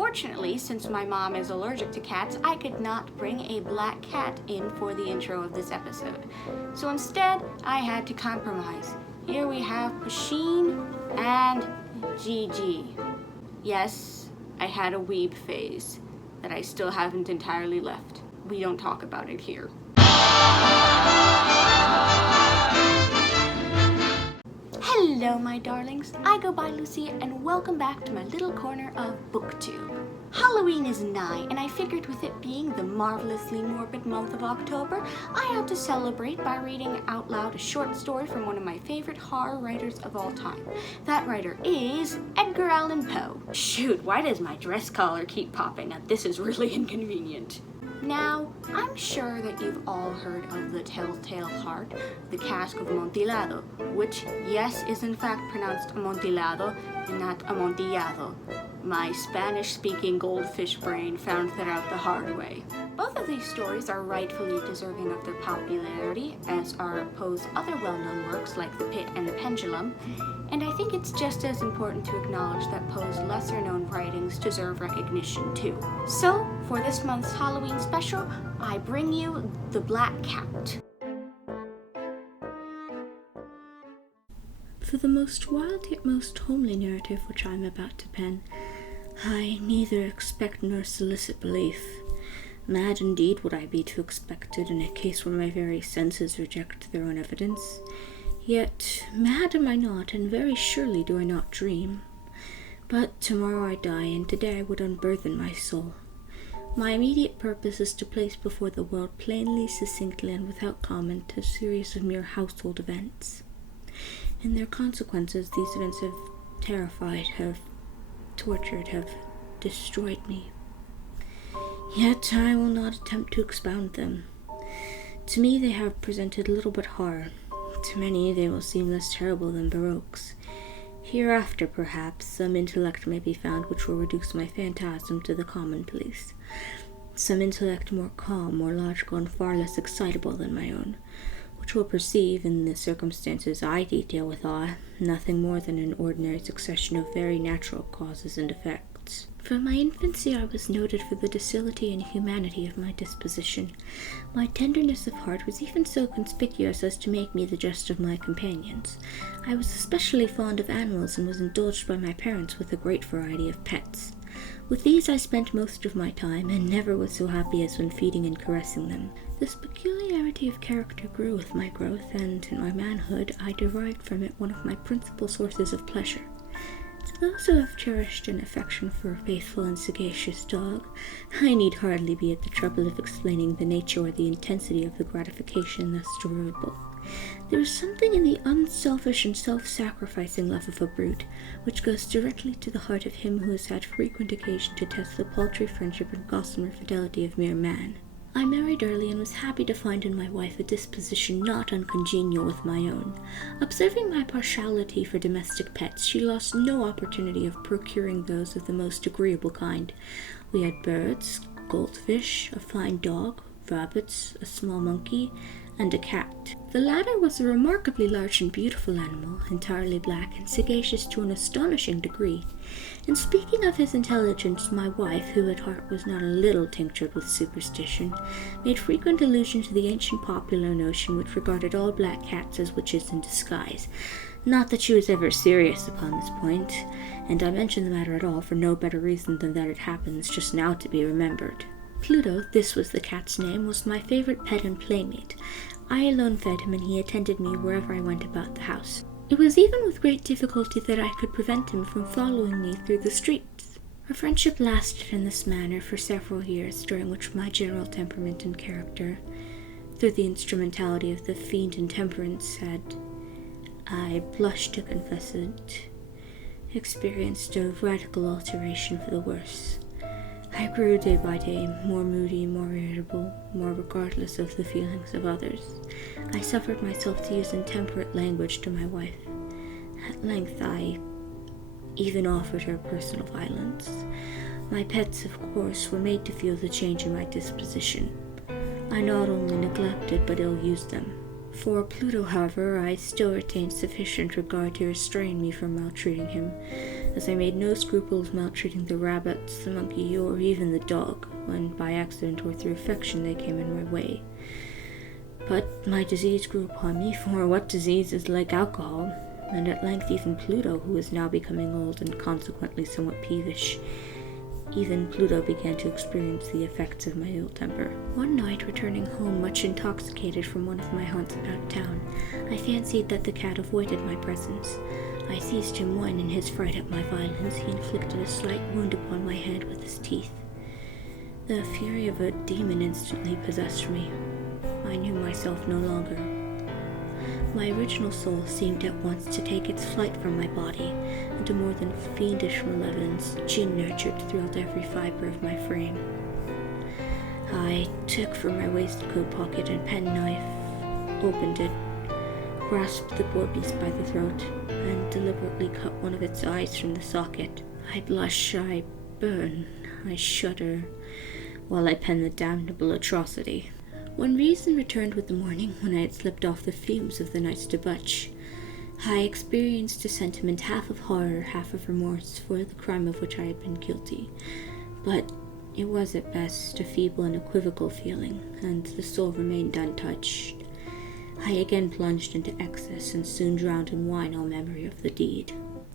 Unfortunately, since my mom is allergic to cats, I could not bring a black cat in for the intro of this episode. So instead, I had to compromise. Here we have Pasheen and Gigi. Yes, I had a weeb phase that I still haven't entirely left. We don't talk about it here. Hello, my darlings. I go by Lucy, and welcome back to my little corner of BookTube. Halloween is nigh, and I figured with it being the marvelously morbid month of October, I ought to celebrate by reading out loud a short story from one of my favorite horror writers of all time. That writer is Edgar Allan Poe. Shoot, why does my dress collar keep popping up? This is really inconvenient. Now, I'm sure that you've all heard of the Telltale Heart, the Cask of Amontillado, which, yes, is in fact pronounced Amontillado and not Amontillado. My Spanish-speaking goldfish brain found that out the hard way. Both of these stories are rightfully deserving of their popularity, as are Poe's other well-known works like The Pit and the Pendulum, and I think it's just as important to acknowledge that Poe's lesser-known writings deserve recognition too. So, for this month's Halloween special, I bring you The Black Cat. For the most wild yet most homely narrative which I am about to pen, I neither expect nor solicit belief. Mad indeed would I be to expect it in a case where my very senses reject their own evidence. Yet mad am I not, and very surely do I not dream. But tomorrow I die, and today I would unburthen my soul. My immediate purpose is to place before the world plainly, succinctly, and without comment a series of mere household events. In their consequences, these events have terrified, have tortured, have destroyed me. Yet I will not attempt to expound them. To me they have presented little but horror. To many they will seem less terrible than baroques. Hereafter, perhaps, some intellect may be found which will reduce my phantasm to the commonplace. Some intellect more calm, more logical, and far less excitable than my own, which will perceive, in the circumstances I detail with awe, nothing more than an ordinary succession of very natural causes and effects. From my infancy I was noted for the docility and humanity of my disposition. My tenderness of heart was even so conspicuous as to make me the jest of my companions. I was especially fond of animals, and was indulged by my parents with a great variety of pets. With these I spent most of my time, and never was so happy as when feeding and caressing them. This peculiarity of character grew with my growth, and in my manhood I derived from it one of my principal sources of pleasure. To those who have cherished an affection for a faithful and sagacious dog, I need hardly be at the trouble of explaining the nature or the intensity of the gratification thus derivable. There is something in the unselfish and self-sacrificing love of a brute, which goes directly to the heart of him who has had frequent occasion to test the paltry friendship and gossamer fidelity of mere man. I married early, and was happy to find in my wife a disposition not uncongenial with my own. Observing my partiality for domestic pets, she lost no opportunity of procuring those of the most agreeable kind. We had birds, goldfish, a fine dog, rabbits, a small monkey, and a cat. The latter was a remarkably large and beautiful animal, entirely black and sagacious to an astonishing degree. In speaking of his intelligence, my wife, who at heart was not a little tinctured with superstition, made frequent allusion to the ancient popular notion which regarded all black cats as witches in disguise. Not that she was ever serious upon this point, and I mention the matter at all for no better reason than that it happens just now to be remembered. Pluto, this was the cat's name, was my favorite pet and playmate. I alone fed him, and he attended me wherever I went about the house. It was even with great difficulty that I could prevent him from following me through the streets. Our friendship lasted in this manner for several years, during which my general temperament and character, through the instrumentality of the fiend intemperance, had, I blush to confess it, experienced a radical alteration for the worse. I grew day by day more moody, more irritable, more regardless of the feelings of others. I suffered myself to use intemperate language to my wife. At length I even offered her personal violence. My pets, of course, were made to feel the change in my disposition. I not only neglected but ill-used them. For Pluto, however, I still retained sufficient regard to restrain me from maltreating him, as I made no scruple of maltreating the rabbits, the monkey, or even the dog, when by accident or through affection they came in my way. But my disease grew upon me, for what disease is like alcohol? And at length even Pluto, who was now becoming old and consequently somewhat peevish, even Pluto began to experience the effects of my ill temper. One night, returning home much intoxicated from one of my haunts about town, I fancied that the cat avoided my presence. I seized him when, in his fright at my violence, he inflicted a slight wound upon my head with his teeth. The fury of a demon instantly possessed me. I knew myself no longer. My original soul seemed at once to take its flight from my body, and a more than fiendish malevolence gin-nurtured throughout every fiber of my frame. I took from my waistcoat pocket a penknife, opened it, grasped the poor beast by the throat, and deliberately cut one of its eyes from the socket. I blush, I burn, I shudder, while I pen the damnable atrocity. When reason returned with the morning, when I had slipped off the fumes of the night's debauch, I experienced a sentiment half of horror, half of remorse for the crime of which I had been guilty. But it was at best a feeble and equivocal feeling, and the soul remained untouched. I again plunged into excess, and soon drowned in wine all memory of the deed.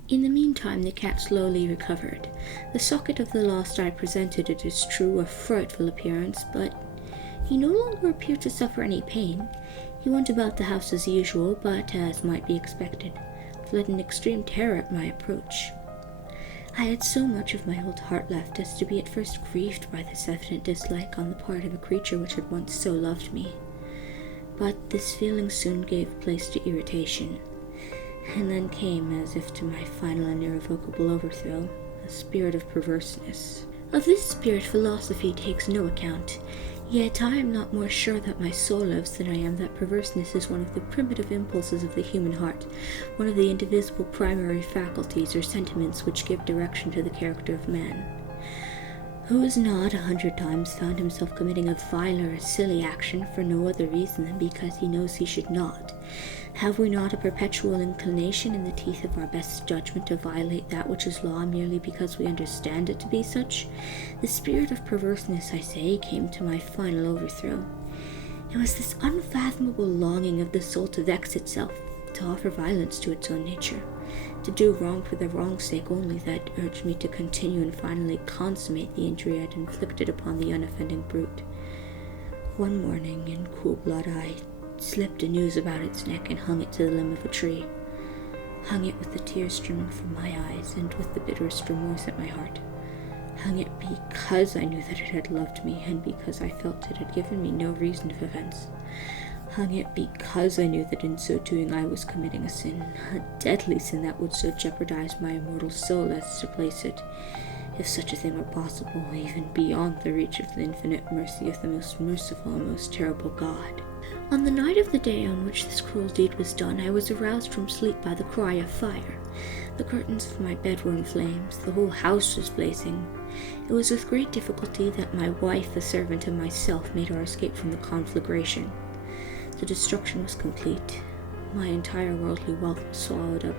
In the meantime, the cat slowly recovered. The socket of the lost eye presented, it is true, a frightful appearance, but he no longer appeared to suffer any pain. He went about the house as usual, but, as might be expected, fled in extreme terror at my approach. I had so much of my old heart left as to be at first grieved by this evident dislike on the part of a creature which had once so loved me. But this feeling soon gave place to irritation, and then came, as if to my final and irrevocable overthrow, a spirit of perverseness. Of this spirit philosophy takes no account. Yet I am not more sure that my soul lives than I am that perverseness is one of the primitive impulses of the human heart, one of the indivisible primary faculties or sentiments which give direction to the character of man. Who has not 100 times found himself committing a vile or a silly action for no other reason than because he knows he should not? Have we not a perpetual inclination in the teeth of our best judgment to violate that which is law merely because we understand it to be such? The spirit of perverseness, I say, came to my final overthrow. It was this unfathomable longing of the soul to vex itself, to offer violence to its own nature, to do wrong for the wrong's sake only, that urged me to continue and finally consummate the injury I had inflicted upon the unoffending brute. One morning, in cool blood, I slipped a noose about its neck and hung it to the limb of a tree. Hung it with the tears streaming from my eyes and with the bitterest remorse at my heart. Hung it because I knew that it had loved me, and because I felt it had given me no reason of offense. Hung it because I knew that in so doing I was committing a sin, a deadly sin that would so jeopardize my immortal soul as to place it, if such a thing were possible, even beyond the reach of the infinite mercy of the most merciful and most terrible God. On the night of the day on which this cruel deed was done, I was aroused from sleep by the cry of fire. The curtains of my bed were in flames, the whole house was blazing. It was with great difficulty that my wife, a servant, and myself made our escape from the conflagration. The destruction was complete. My entire worldly wealth was swallowed up,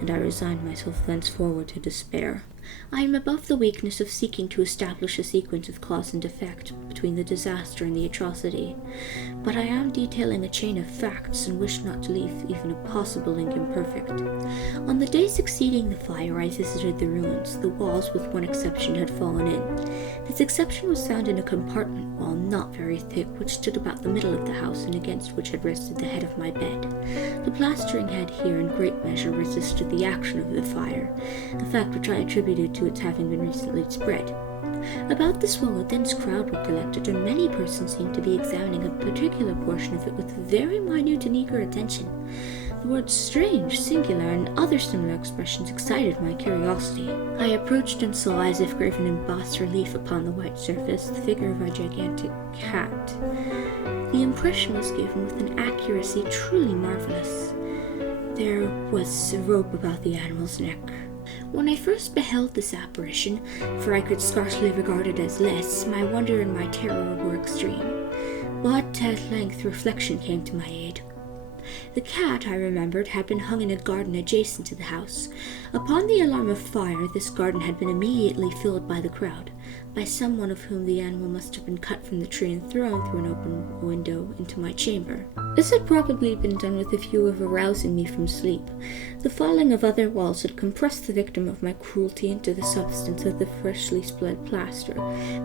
and I resigned myself thenceforward to despair. I am above the weakness of seeking to establish a sequence of cause and effect between the disaster and the atrocity, but I am detailing a chain of facts and wish not to leave even a possible link imperfect. On the day succeeding the fire, I visited the ruins. The walls, with one exception, had fallen in. This exception was found in a compartment wall not very thick, which stood about the middle of the house and against which had rested the head of my bed. The plastering had here in great measure resisted the action of the fire, a fact which I attributed to its having been recently spread. About this wall a dense crowd were collected, and many persons seemed to be examining a particular portion of it with very minute and eager attention. The words strange, singular, and other similar expressions excited my curiosity. I approached and saw, as if graven in bas relief upon the white surface, the figure of a gigantic cat. The impression was given with an accuracy truly marvelous. There was a rope about the animal's neck. When I first beheld this apparition, for I could scarcely regard it as less, my wonder and my terror were extreme. But at length reflection came to my aid. The cat, I remembered, had been hung in a garden adjacent to the house. Upon the alarm of fire, this garden had been immediately filled by the crowd, by someone of whom the animal must have been cut from the tree and thrown through an open window into my chamber. This had probably been done with a view of arousing me from sleep. The falling of other walls had compressed the victim of my cruelty into the substance of the freshly spread plaster,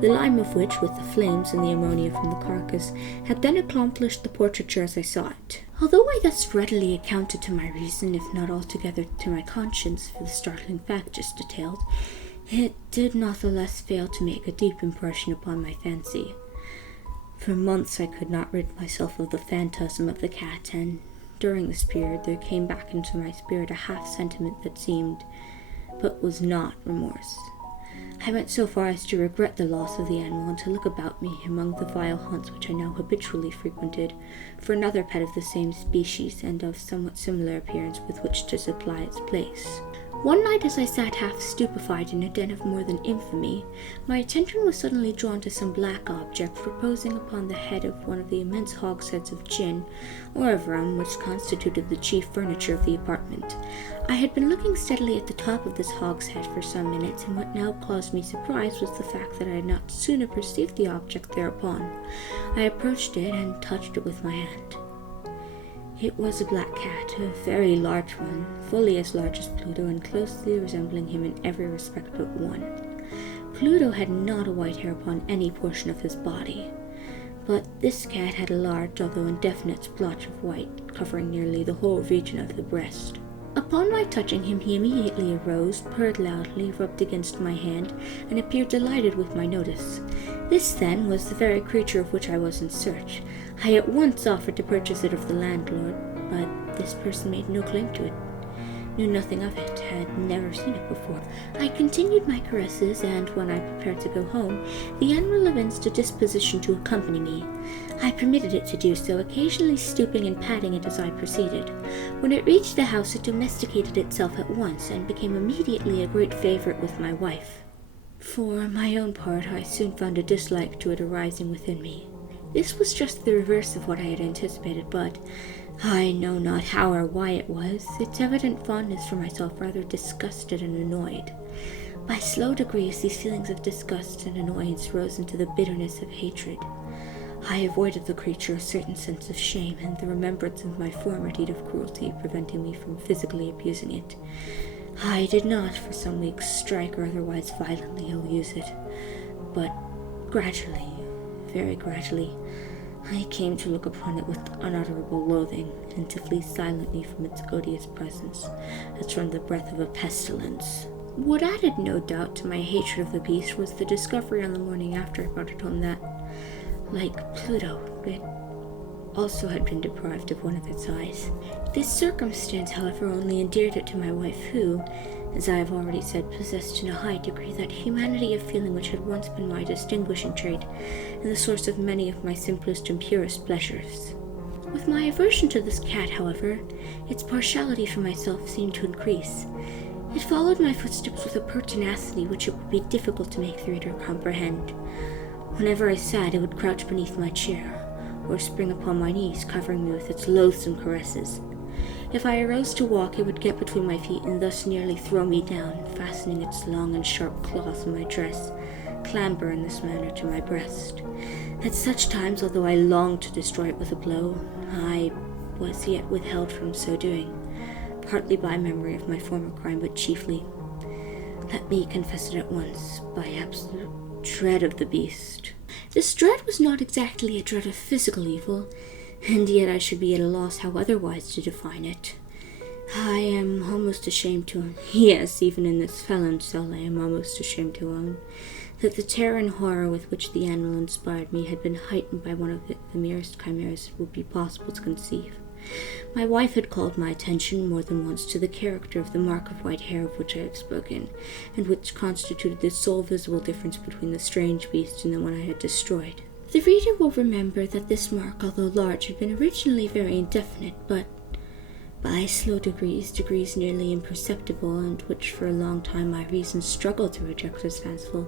the lime of which, with the flames and the ammonia from the carcass, had then accomplished the portraiture as I saw it. Although I thus readily accounted to my reason, if not altogether to my conscience, for the startling fact just detailed, it did not the less fail to make a deep impression upon my fancy. For months I could not rid myself of the phantasm of the cat, and during this period there came back into my spirit a half-sentiment that seemed, but was not, remorse. I went so far as to regret the loss of the animal and to look about me among the vile haunts which I now habitually frequented for another pet of the same species and of somewhat similar appearance with which to supply its place. One night, as I sat half stupefied in a den of more than infamy, my attention was suddenly drawn to some black object reposing upon the head of one of the immense hogsheads of gin, or of rum, which constituted the chief furniture of the apartment. I had been looking steadily at the top of this hogshead for some minutes, and what now caused me surprise was the fact that I had not sooner perceived the object thereupon. I approached it and touched it with my hand. It was a black cat, a very large one, fully as large as Pluto and closely resembling him in every respect but one. Pluto had not a white hair upon any portion of his body, but this cat had a large, although indefinite, splotch of white, covering nearly the whole region of the breast. Upon my touching him, he immediately arose, purred loudly, rubbed against my hand, and appeared delighted with my notice. This, then, was the very creature of which I was in search. I at once offered to purchase it of the landlord, but this person made no claim to it, knew nothing of it, had never seen it before. I continued my caresses, and when I prepared to go home, the animal evinced a disposition to accompany me. I permitted it to do so, occasionally stooping and patting it as I proceeded. When it reached the house, it domesticated itself at once, and became immediately a great favorite with my wife. For my own part, I soon found a dislike to it arising within me. This was just the reverse of what I had anticipated, but I know not how or why it was, its evident fondness for myself rather disgusted and annoyed. By slow degrees, these feelings of disgust and annoyance rose into the bitterness of hatred. I avoided the creature, a certain sense of shame, and the remembrance of my former deed of cruelty preventing me from physically abusing it. I did not, for some weeks, strike or otherwise violently ill-use it, but gradually, very gradually, I came to look upon it with unutterable loathing, and to flee silently from its odious presence, as from the breath of a pestilence. What added, no doubt, to my hatred of the beast was the discovery on the morning after I brought it home that, like Pluto, it also had been deprived of one of its eyes. This circumstance, however, only endeared it to my wife, who, as I have already said, possessed in a high degree that humanity of feeling which had once been my distinguishing trait, and the source of many of my simplest and purest pleasures. With my aversion to this cat, however, its partiality for myself seemed to increase. It followed my footsteps with a pertinacity which it would be difficult to make the reader comprehend. Whenever I sat, it would crouch beneath my chair, or spring upon my knees, covering me with its loathsome caresses. If I arose to walk, it would get between my feet and thus nearly throw me down, fastening its long and sharp claws in my dress, clamber in this manner to my breast. At such times, although I longed to destroy it with a blow, I was yet withheld from so doing, partly by memory of my former crime, but chiefly, let me confess it at once, by absolute dread of the beast. This dread was not exactly a dread of physical evil, and yet I should be at a loss how otherwise to define it. I am almost ashamed to own, yes, even in this felon's cell I am almost ashamed to own, that the terror and horror with which the animal inspired me had been heightened by one of the merest chimeras it would be possible to conceive. My wife had called my attention more than once to the character of the mark of white hair of which I have spoken, and which constituted the sole visible difference between the strange beast and the one I had destroyed. The reader will remember that this mark, although large, had been originally very indefinite, but by slow degrees nearly imperceptible, and which for a long time my reason struggled to reject as fanciful,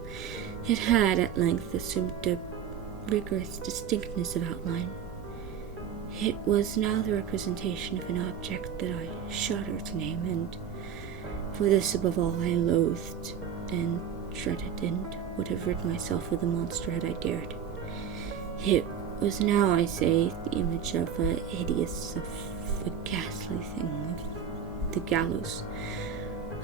it had at length assumed a rigorous distinctness of outline. It was now the representation of an object that I shudder to name, and for this above all I loathed and dreaded, and would have rid myself of the monster had I dared. It was now, I say, the image of a ghastly thing, of the gallows.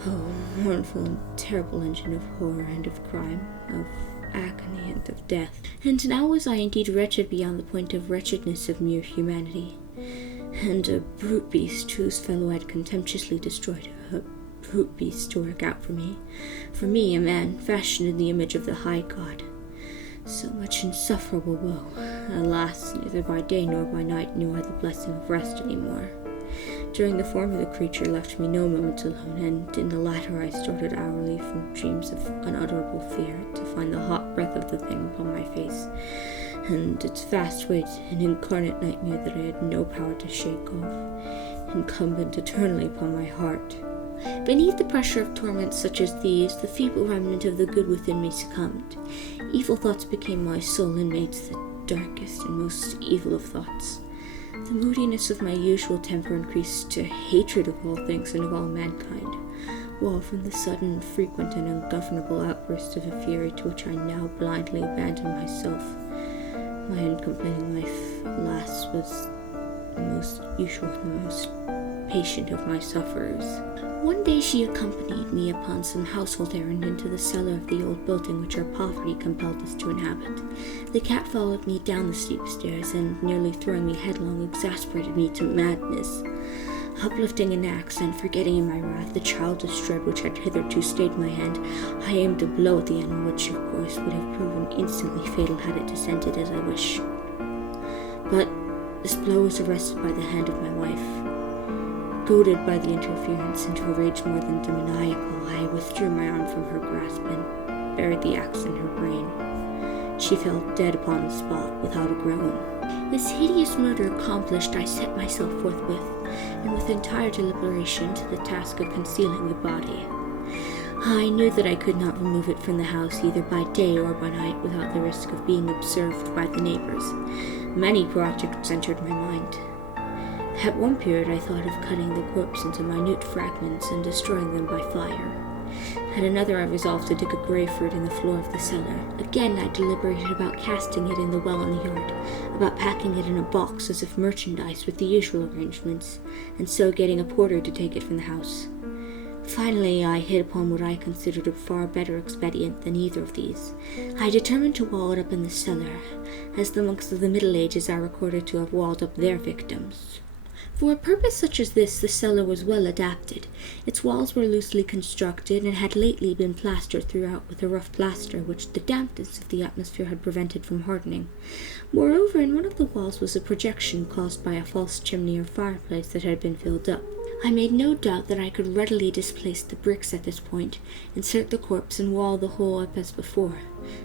Oh, mournful and terrible engine of horror and of crime, of agony and of death. And now was I indeed wretched beyond the point of wretchedness of mere humanity, and a brute beast whose fellow I had contemptuously destroyed, a brute beast to work out for me, a man fashioned in the image of the high God. So much insufferable woe. Alas, neither by day nor by night knew I the blessing of rest any more. During the form of the creature left me no moment alone, and in the latter I started hourly from dreams of unutterable fear, to find the hot breath of the thing upon my face, and its vast weight an incarnate nightmare that I had no power to shake off, incumbent eternally upon my heart. Beneath the pressure of torments such as these, the feeble remnant of the good within me succumbed. Evil thoughts became my sole inmates, the darkest and most evil of thoughts. The moodiness of my usual temper increased to hatred of all things and of all mankind, while from the sudden, frequent, and ungovernable outburst of a fury to which I now blindly abandoned myself, my uncomplaining life, alas, was the most usual, the most patient of my sufferers. One day she accompanied me upon some household errand into the cellar of the old building which our poverty compelled us to inhabit. The cat followed me down the steep stairs, and, nearly throwing me headlong, exasperated me to madness. Uplifting an axe, and forgetting in my wrath the childish dread which had hitherto stayed my hand, I aimed a blow at the animal, which, of course, would have proven instantly fatal had it descended as I wished. But this blow was arrested by the hand of my wife. Goaded by the interference into a rage more than demoniacal, I withdrew my arm from her grasp and buried the axe in her brain. She fell dead upon the spot without a groan. This hideous murder accomplished, I set myself forthwith, and with entire deliberation, to the task of concealing the body. I knew that I could not remove it from the house either by day or by night without the risk of being observed by the neighbors. Many projects entered my mind. At one period I thought of cutting the corpse into minute fragments and destroying them by fire. At another I resolved to dig a grave for it in the floor of the cellar. Again I deliberated about casting it in the well in the yard, about packing it in a box as if merchandise with the usual arrangements, and so getting a porter to take it from the house. Finally I hit upon what I considered a far better expedient than either of these. I determined to wall it up in the cellar, as the monks of the Middle Ages are recorded to have walled up their victims. For a purpose such as this, the cellar was well adapted. Its walls were loosely constructed, and had lately been plastered throughout with a rough plaster, which the dampness of the atmosphere had prevented from hardening. Moreover, in one of the walls was a projection caused by a false chimney or fireplace that had been filled up. I made no doubt that I could readily displace the bricks at this point, insert the corpse, and wall the whole up as before,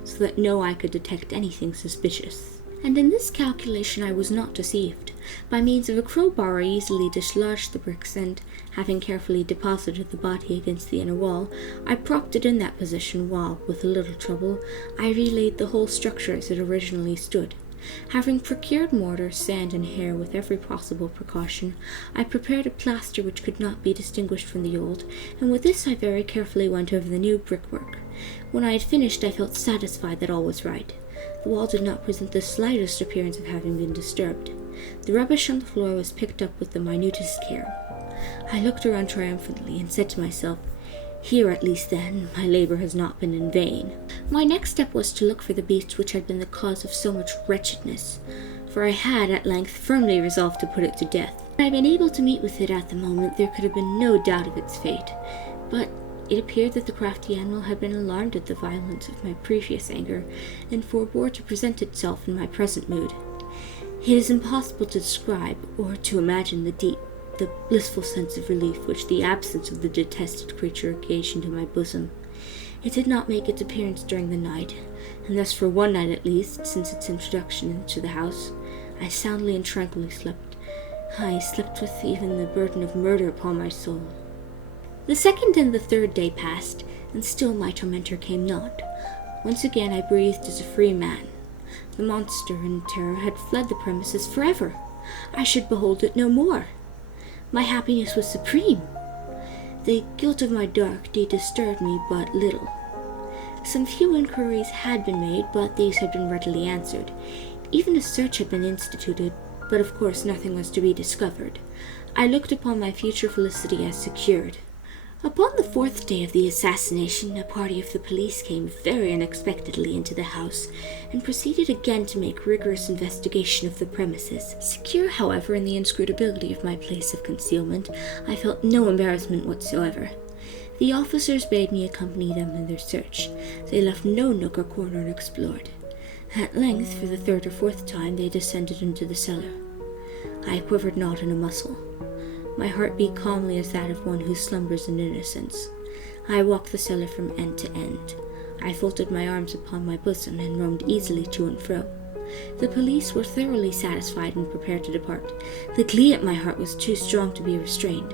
so that no eye could detect anything suspicious. And in this calculation I was not deceived. By means of a crowbar I easily dislodged the bricks, and, having carefully deposited the body against the inner wall, I propped it in that position while, with a little trouble, I relaid the whole structure as it originally stood. Having procured mortar, sand, and hair with every possible precaution, I prepared a plaster which could not be distinguished from the old, and with this I very carefully went over the new brickwork. When I had finished I felt satisfied that all was right. The wall did not present the slightest appearance of having been disturbed. The rubbish on the floor was picked up with the minutest care. I looked around triumphantly and said to myself, "Here at least, then, my labor has not been in vain." My next step was to look for the beast which had been the cause of so much wretchedness, for I had at length firmly resolved to put it to death. Had I been able to meet with it at the moment, there could have been no doubt of its fate, but it appeared that the crafty animal had been alarmed at the violence of my previous anger, and forbore to present itself in my present mood. It is impossible to describe, or to imagine the blissful sense of relief which the absence of the detested creature occasioned in my bosom. It did not make its appearance during the night, and thus for one night at least, since its introduction into the house, I soundly and tranquilly slept. I slept with even the burden of murder upon my soul. The second and the third day passed, and still my tormentor came not. Once again I breathed as a free man. The monster, in terror, had fled the premises forever. I should behold it no more. My happiness was supreme. The guilt of my dark deed disturbed me but little. Some few inquiries had been made, but these had been readily answered. Even a search had been instituted, but of course nothing was to be discovered. I looked upon my future felicity as secured. Upon the 4th day of the assassination, a party of the police came very unexpectedly into the house, and proceeded again to make rigorous investigation of the premises. Secure, however, in the inscrutability of my place of concealment, I felt no embarrassment whatsoever. The officers bade me accompany them in their search. They left no nook or corner unexplored. At length, for the 3rd or 4th time, they descended into the cellar. I quivered not in a muscle. My heart beat calmly as that of one who slumbers in innocence. I walked the cellar from end to end. I folded my arms upon my bosom and roamed easily to and fro. The police were thoroughly satisfied and prepared to depart. The glee at my heart was too strong to be restrained.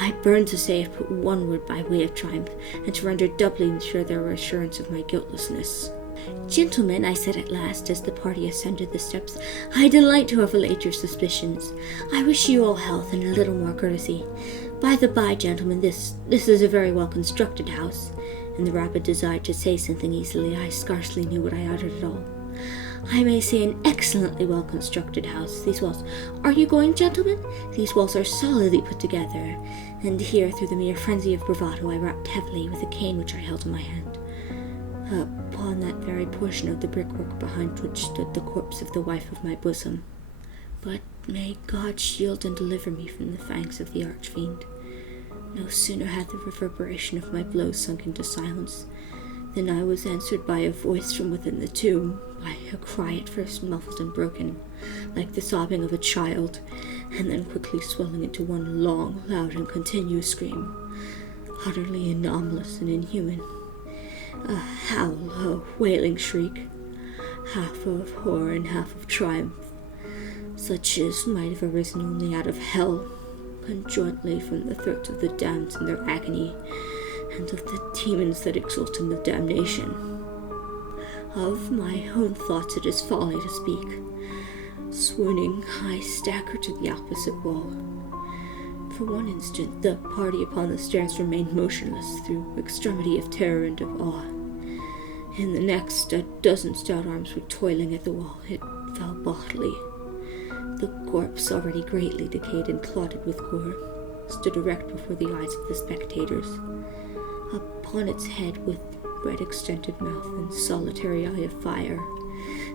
I burned to say but one word by way of triumph, and to render doubly sure their assurance of my guiltlessness. "Gentlemen," I said at last, as the party ascended the steps, "I delight to have allayed your suspicions. I wish you all health and a little more courtesy. By the by, gentlemen, this is a very well-constructed house." In the rapid desire to say something easily, I scarcely knew what I uttered at all. "I may say an excellently well-constructed house. These walls— Are you going, gentlemen? These walls are solidly put together." And here, through the mere frenzy of bravado, I rapped heavily with a cane which I held in my hand upon that very portion of the brickwork behind which stood the corpse of the wife of my bosom. But may God shield and deliver me from the fangs of the archfiend. No sooner had the reverberation of my blows sunk into silence than I was answered by a voice from within the tomb, by a cry at first muffled and broken, like the sobbing of a child, and then quickly swelling into one long, loud, and continuous scream, utterly anomalous and inhuman. A howl, a wailing shriek, half of horror and half of triumph, such as might have arisen only out of hell, conjointly from the throats of the damned in their agony, and of the demons that exult in the damnation. Of my own thoughts it is folly to speak. Swooning, I staggered to the opposite wall. For one instant, the party upon the stairs remained motionless through extremity of terror and of awe. In the next, a dozen stout arms were toiling at the wall. It fell bodily. The corpse, already greatly decayed and clotted with gore, stood erect before the eyes of the spectators. Upon its head, with red extended mouth and solitary eye of fire,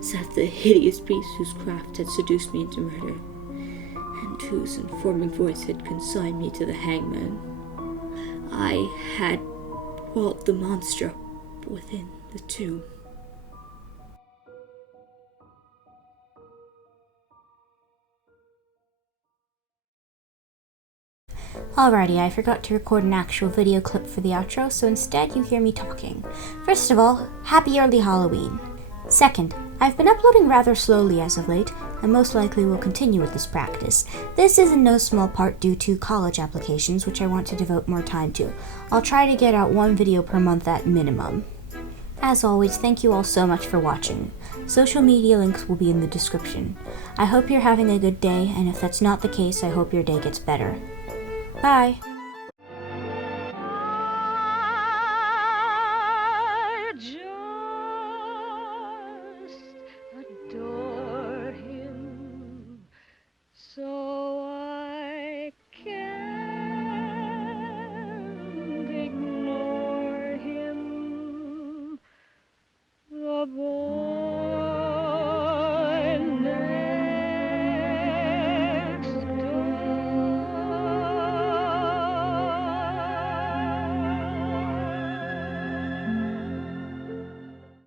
sat the hideous beast whose craft had seduced me into murder, and whose informing voice had consigned me to the hangman. I had walled the monster within the tomb. Alrighty, I forgot to record an actual video clip for the outro, so instead you hear me talking. First of all, happy early Halloween. Second, I've been uploading rather slowly as of late, and most likely will continue with this practice. This is in no small part due to college applications, which I want to devote more time to. I'll try to get out one video per month at minimum. As always, thank you all so much for watching. Social media links will be in the description. I hope you're having a good day, and if that's not the case, I hope your day gets better. Bye!